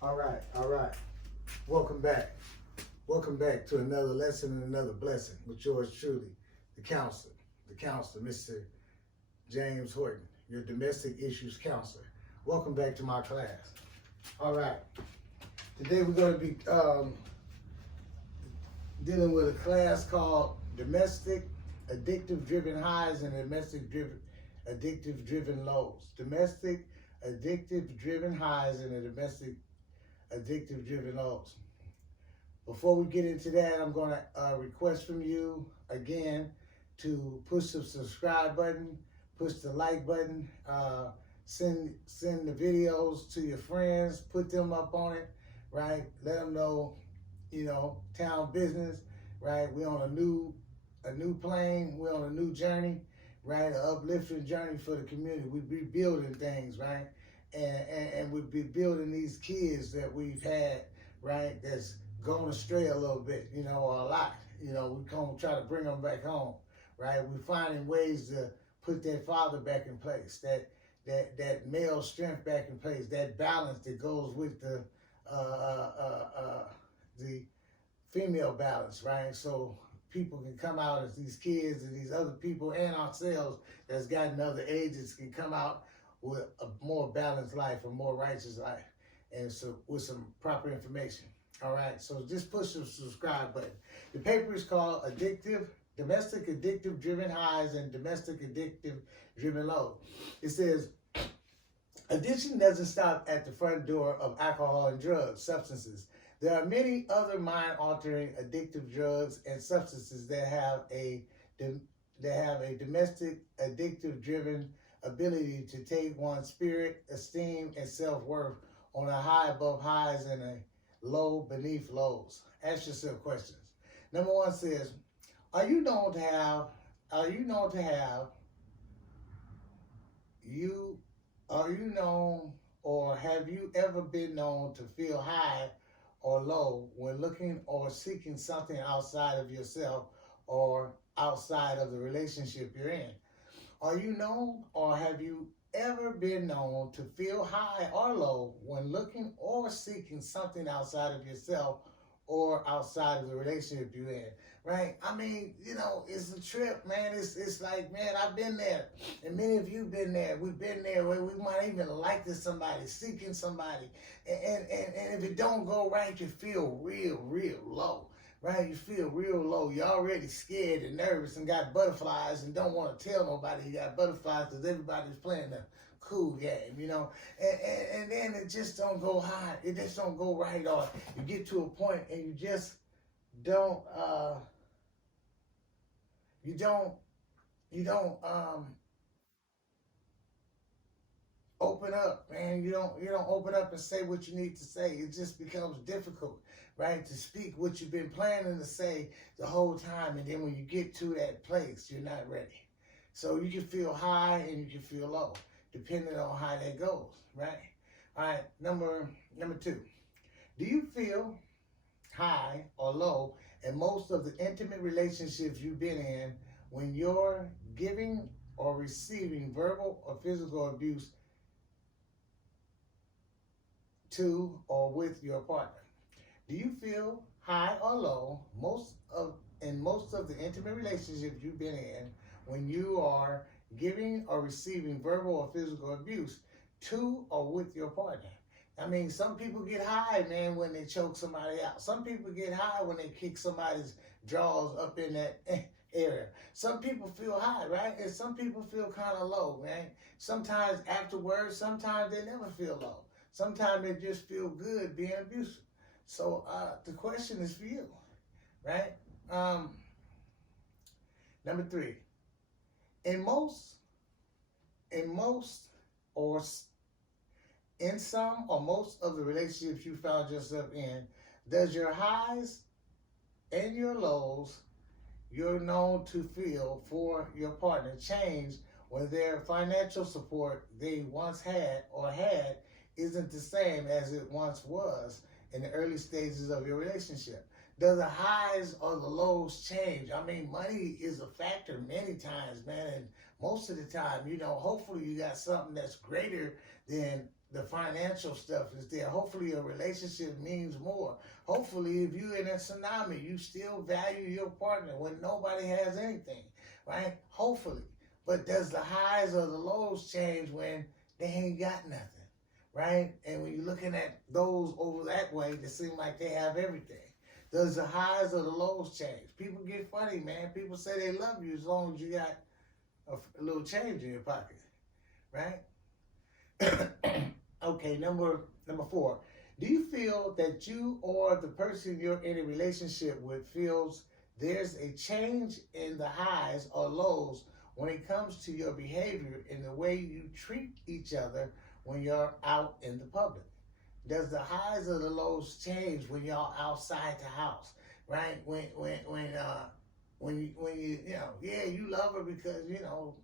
All right, all right. Welcome back. Welcome back to another lesson and another blessing with yours truly, the counselor, Mr. James Horton, your domestic issues counselor. Welcome back to my class. All right. Today we're going to be dealing with a class called Domestic Addictive Driven Highs and Addictive Driven Lows. Domestic Addictive Driven Highs and the Domestic Addictive Driven Lows. Before we get into that, I'm going to request from you again to push the subscribe button, push the like button, send the videos to your friends, put them up on it, right? Let them know, town business, right? We're on a new plane, we're on a new journey, right? An uplifting journey for the community. We're rebuilding things, right? And we've been building these kids that we've had, right? That's gone astray a little bit, or a lot. We come try to bring them back home, right? We're finding ways to put that father back in place, that male strength back in place, that balance that goes with the female balance, right? So people can come out as these kids and these other people and ourselves that's gotten other ages can come out with a more balanced life, a more righteous life, and so with some proper information. All right, so just push the subscribe button. The paper is called Domestic Addictive Driven Highs and Domestic Addictive Driven Lows. It says, addiction doesn't stop at the front door of alcohol and drugs, substances. There are many other mind-altering addictive drugs and substances that have a domestic addictive driven ability to take one's spirit, esteem, and self-worth on a high above highs and a low beneath lows. Ask yourself questions. Number one says, are you known to have or have you ever been known to feel high or low when looking or seeking something outside of yourself or outside of the relationship you're in? Are you known or have you ever been known to feel high or low when looking or seeking something outside of yourself or outside of the relationship you're in, right? I mean, it's a trip, man. It's like, man, I've been there, and many of you been there. We've been there where we might even like to somebody, seeking somebody, and if it don't go right, you feel real low. Right, you feel real low. You're already scared and nervous and got butterflies and don't want to tell nobody you got butterflies because everybody's playing the cool game, And then it just don't go high. It just don't go right. Or you get to a point and you just don't. You don't open up, man. You don't open up and say what you need to say. It just becomes difficult, right, to speak what you've been planning to say the whole time, and then when you get to that place, you're not ready. So you can feel high and you can feel low, depending on how that goes, right? All right, number two. Do you feel high or low in most of the intimate relationships you've been in when you're giving or receiving verbal or physical abuse to or with your partner? Do you feel high or low in most of the intimate relationships you've been in when you are giving or receiving verbal or physical abuse to or with your partner? I mean, some people get high, man, when they choke somebody out. Some people get high when they kick somebody's drawers up in that area. Some people feel high, right? And some people feel kind of low, man. Sometimes afterwards, sometimes they never feel low. Sometimes they just feel good being abusive. So the question is for you, right? Number three, in some or most of the relationships you found yourself in, does your highs and your lows you're known to feel for your partner change when their financial support they once had isn't the same as it once was in the early stages of your relationship? Do the highs or the lows change? I mean, money is a factor many times, man, and most of the time, hopefully you got something that's greater than the financial stuff is there. Hopefully a relationship means more. Hopefully if you're in a tsunami, you still value your partner when nobody has anything, right? Hopefully. But does the highs or the lows change when they ain't got nothing, right? And when you're looking at those over that way, they seem like they have everything. Does the highs or the lows change? People get funny, man. People say they love you as long as you got a little change in your pocket, right? Okay, number 4. Do you feel that you or the person you're in a relationship with feels there's a change in the highs or lows when it comes to your behavior in the way you treat each other when you're out in the public? Does the highs or the lows change when y'all outside the house, right? When you yeah, you love her because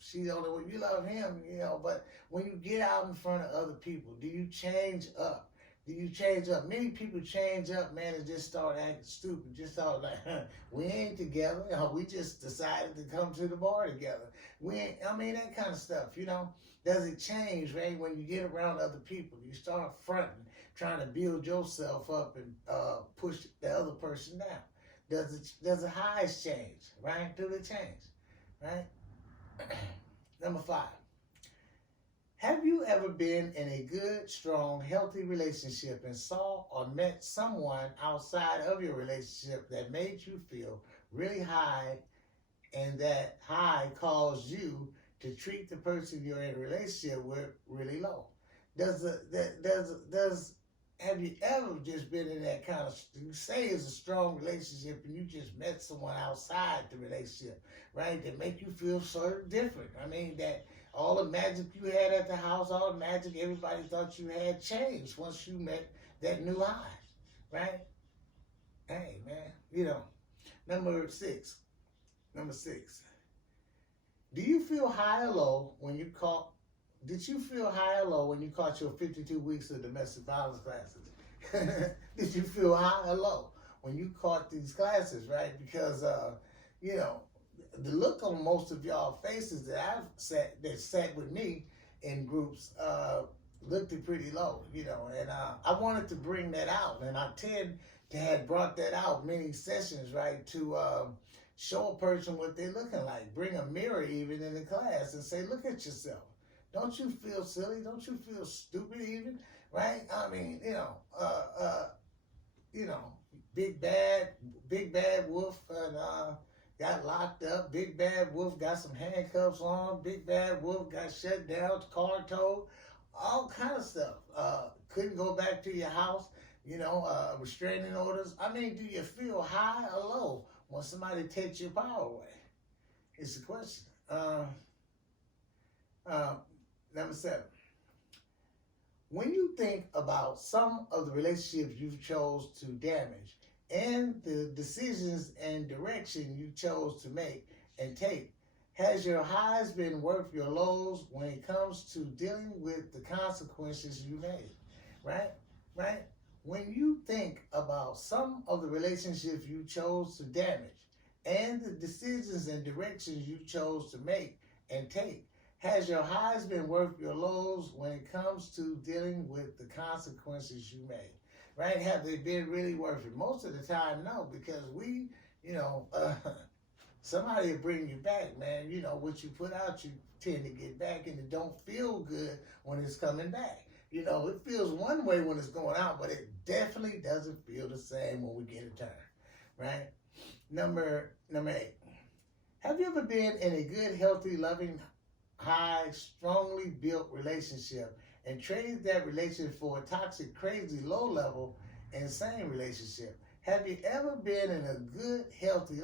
she's the only one, you love him, but when you get out in front of other people, do you change up? Many people change up, man, and just start acting stupid. Just start like, we ain't together. We just decided to come to the bar together. That kind of stuff, Does it change, right? When you get around other people, you start fronting, trying to build yourself up and push the other person down. Does the highs change, right? Do they change, right? Number 5. Have you ever been in a good, strong, healthy relationship and saw or met someone outside of your relationship that made you feel really high, and that high caused you to treat the person you're in a relationship with really low? Have you ever just been in that kind of, you say it's a strong relationship and you just met someone outside the relationship, right? That make you feel sort of different. That all the magic you had at the house, all the magic everybody thought you had changed once you met that new high, right? Hey, man, Number 6. Do you feel high or low when you caught Did you feel high or low when you caught your 52 weeks of domestic violence classes? Did you feel high or low when you caught these classes, right? Because, the look on most of y'all faces that sat with me in groups looked pretty low, and I wanted to bring that out, and I tend to have brought that out many sessions, right, to show a person what they're looking like. Bring a mirror even in the class and say, look at yourself. Don't you feel silly? Don't you feel stupid even? Right? Big bad wolf and got locked up. Big bad wolf got some handcuffs on. Big bad wolf got shut down, car towed, all kind of stuff. Couldn't go back to your house, restraining orders. Do you feel high or low when somebody takes your power away? It's the question. Number 7. When you think about some of the relationships you've chose to damage and the decisions and direction you chose to make and take, has your highs been worth your lows when it comes to dealing with the consequences you made? Right? When you think about some of the relationships you chose to damage and the decisions and directions you chose to make and take, has your highs been worth your lows when it comes to dealing with the consequences you made? Right? Have they been really worth it? Most of the time, no, because somebody will bring you back, man. What you put out, you tend to get back, and it don't feel good when it's coming back. It feels one way when it's going out, but it definitely doesn't feel the same when we get a turn, right? Number 8. Have you ever been in a good, healthy, loving, high, strongly built relationship and traded that relationship for a toxic, crazy, low-level, insane relationship? Have you ever been in a good, healthy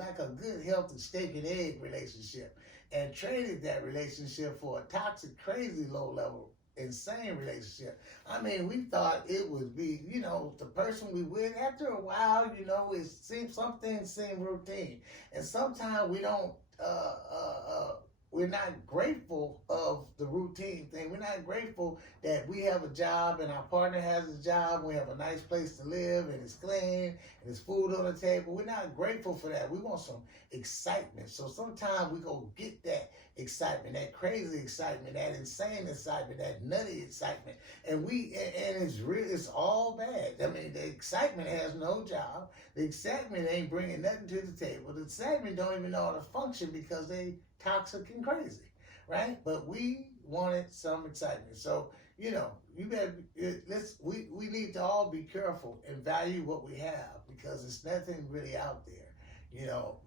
steak and egg relationship and traded that relationship for a toxic, crazy, low-level, insane relationship? We thought it would be, the person we with. After a while, some things seem routine, and sometimes we don't we're not grateful of the routine thing. We're not grateful that we have a job and our partner has a job. We have a nice place to live and it's clean and there's food on the table. We're not grateful for that. We want some excitement. So sometimes we go get that excitement, that crazy excitement, that insane excitement, that nutty excitement, and it's all bad. I mean, the excitement has no job. The excitement ain't bringing nothing to the table. The excitement don't even know how to function because they toxic and crazy, right? But we wanted some excitement. So, you better, we need to all be careful and value what we have because there's nothing really out there.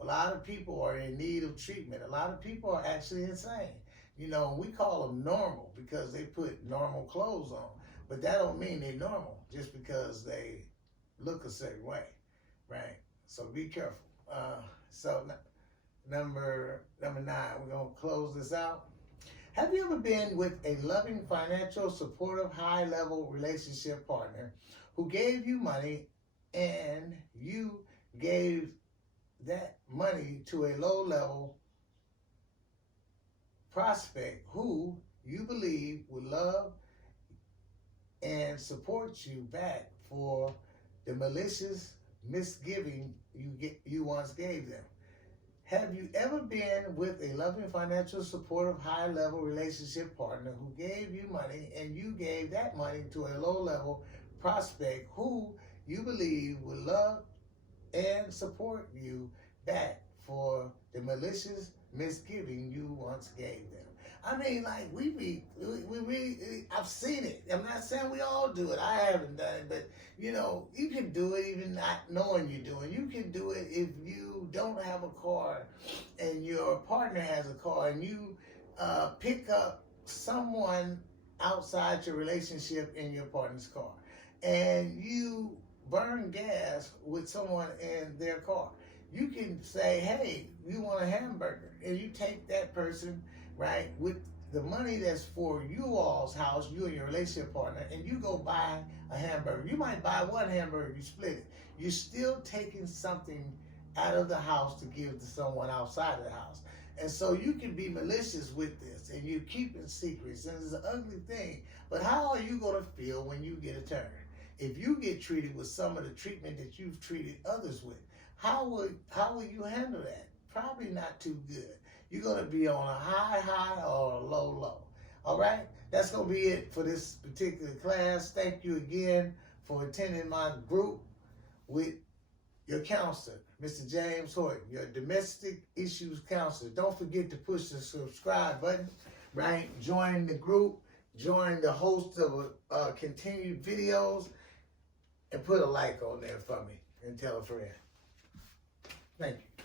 A lot of people are in need of treatment. A lot of people are actually insane. We call them normal because they put normal clothes on. But that don't mean they're normal just because they look a certain way, right? So be careful. So number 9, we're going to close this out. Have you ever been with a loving, financial, supportive, high-level relationship partner who gave you money and you gave that money to a low-level prospect who you believe would love and support you back for the malicious misgiving you once gave them? Have you ever been with a loving, financial, supportive, high-level relationship partner who gave you money and you gave that money to a low-level prospect who you believe would love and support you back for the malicious misgiving you once gave them? I mean, like, I've seen it. I'm not saying we all do it. I haven't done it, but, you can do it even not knowing you're doing it. You can do it if you don't have a car and your partner has a car and you pick up someone outside your relationship in your partner's car and you burn gas with someone in their car. You can say, hey, you want a hamburger, and you take that person, right, with the money that's for you all's house, you and your relationship partner, and you go buy a hamburger. You might buy one hamburger, you split it. You're still taking something out of the house to give to someone outside of the house. And so you can be malicious with this, and you're keeping secrets, and it's an ugly thing. But how are you going to feel when you get a turn? If you get treated with some of the treatment that you've treated others with, how will you handle that? Probably not too good. You're going to be on a high or a low. All right? That's going to be it for this particular class. Thank you again for attending my group with your counselor, Mr. James Horton, your domestic issues counselor. Don't forget to push the subscribe button, right? Join the group, join the host of continued videos, and put a like on there for me and tell a friend. Thank you.